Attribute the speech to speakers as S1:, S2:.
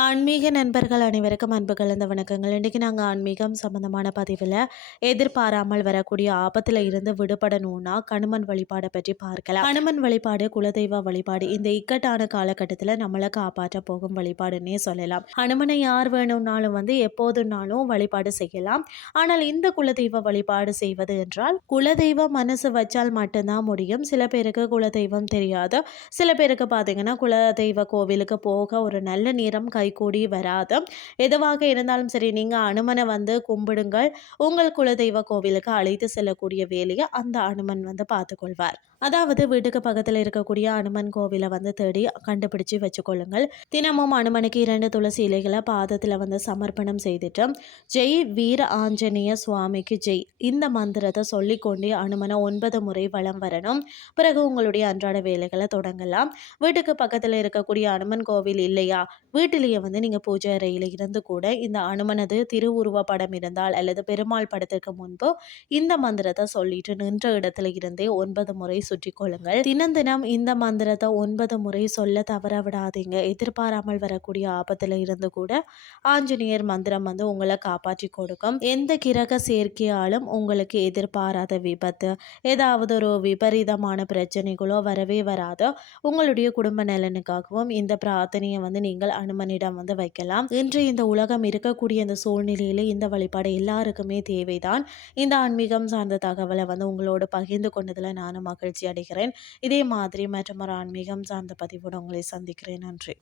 S1: ஆன்மீக நண்பர்கள் அனைவருக்கும் அன்பு கலந்த வணக்கங்கள். இன்றைக்கி நாங்கள் ஆன்மீகம் சம்மந்தமான பதிவில் எதிர்பாராமல் வரக்கூடிய ஆபத்தில் இருந்து விடுபடணும்னா கணுமன் வழிபாடை பற்றி பார்க்கலாம். கணுமன் வழிபாடு குலதெய்வ வழிபாடு இந்த இக்கட்டான காலகட்டத்தில் நம்மளை காப்பாற்ற போகும் வழிபாடுன்னே சொல்லலாம். அனுமனை யார் வேணும்னாலும் வந்து எப்போதுனாலும் வழிபாடு செய்யலாம். ஆனால் இந்த குலதெய்வ வழிபாடு செய்வது என்றால் குலதெய்வ மனசு வச்சால் மட்டும்தான் முடியும். சில பேருக்கு குலதெய்வம் தெரியாது. சில பேருக்கு பார்த்தீங்கன்னா குலதெய்வ கோவிலுக்கு போக ஒரு நல்ல நேரம் கைகூடி வராது எதுவாக இருந்தாலும் சரி நீங்கள் அனுமனை வந்து கும்பிடுங்கள். உங்கள் குலதெய்வ கோவிலுக்கு அழைத்து செல்லக்கூடிய வேலையை அந்த அனுமன் வந்து பார்த்துக்கொள்வார். அதாவது வீட்டுக்கு பக்கத்தில் இருக்கக்கூடிய அனுமன் கோவிலை வந்து தேடி கண்டுபிடிச்சு வச்சுக்கொள்ளுங்கள். தினமும் அனுமனுக்கு இரண்டு துளசி இலைகளை பாதத்தில் வந்து சமர்ப்பணம் செய்துட்டு ஜெய் வீர ஆஞ்சநேய சுவாமிக்கு ஜெய். இந்த மந்திரத்தை சொல்லிக்கொண்டே அனுமனை ஒன்பது முறை வளம் வரணும். பிறகு உங்களுடைய அன்றாட வேலைகளை தொடங்கலாம். வீட்டுக்கு பக்கத்தில் இருக்கக்கூடிய அனுமன் கோவில் இல்லையா? வீட்டிலேயே வந்து நீங்கள் பூஜை அறையில் இருந்து கூட இந்த அனுமனது திருவுருவ படம் இருந்தால் அல்லது பெருமாள் படத்திற்கு முன்போ இந்த மந்திரத்தை சொல்லிட்டு நின்ற இடத்துல இருந்தே ஒன்பது முறை சுற்றி கொள்ளுங்கள். தினம் தினம் இந்த மந்திரத்தை ஒன்பது முறை சொல்ல தவற விடாதீங்க. எதிர்பாராமல் வரக்கூடிய ஆபத்தில் இருந்து கூட ஆஞ்சநேயர் மந்திரம் வந்து உங்களை காப்பாற்றி கொடுக்கும். எந்த கிரக சேர்க்கையாலும் உங்களுக்கு எதிர்பாராத விபத்து ஏதாவது ஒரு விபரீதமான பிரச்சனைகளோ வரவே வராதோ. உங்களுடைய குடும்ப நலனுக்காகவும் இந்த பிரார்த்தனையை வந்து நீங்கள் அனுமனிடம் வந்து வைக்கலாம். இன்று இந்த உலகம் இருக்கக்கூடிய இந்த சூழ்நிலையில இந்த வழிபாடு எல்லாருக்குமே தேவைதான். இந்த ஆன்மீகம் சார்ந்த தகவலை வந்து உங்களோடு பகிர்ந்து கொண்டதில் நானும் மகிழ்ச்சி அடைகிறேன். இதே மாதிரி மற்றும் ஒரு ஆன்மீகம் சார்ந்த பதிவோடு உங்களை சந்திக்கிறேன். நன்றி.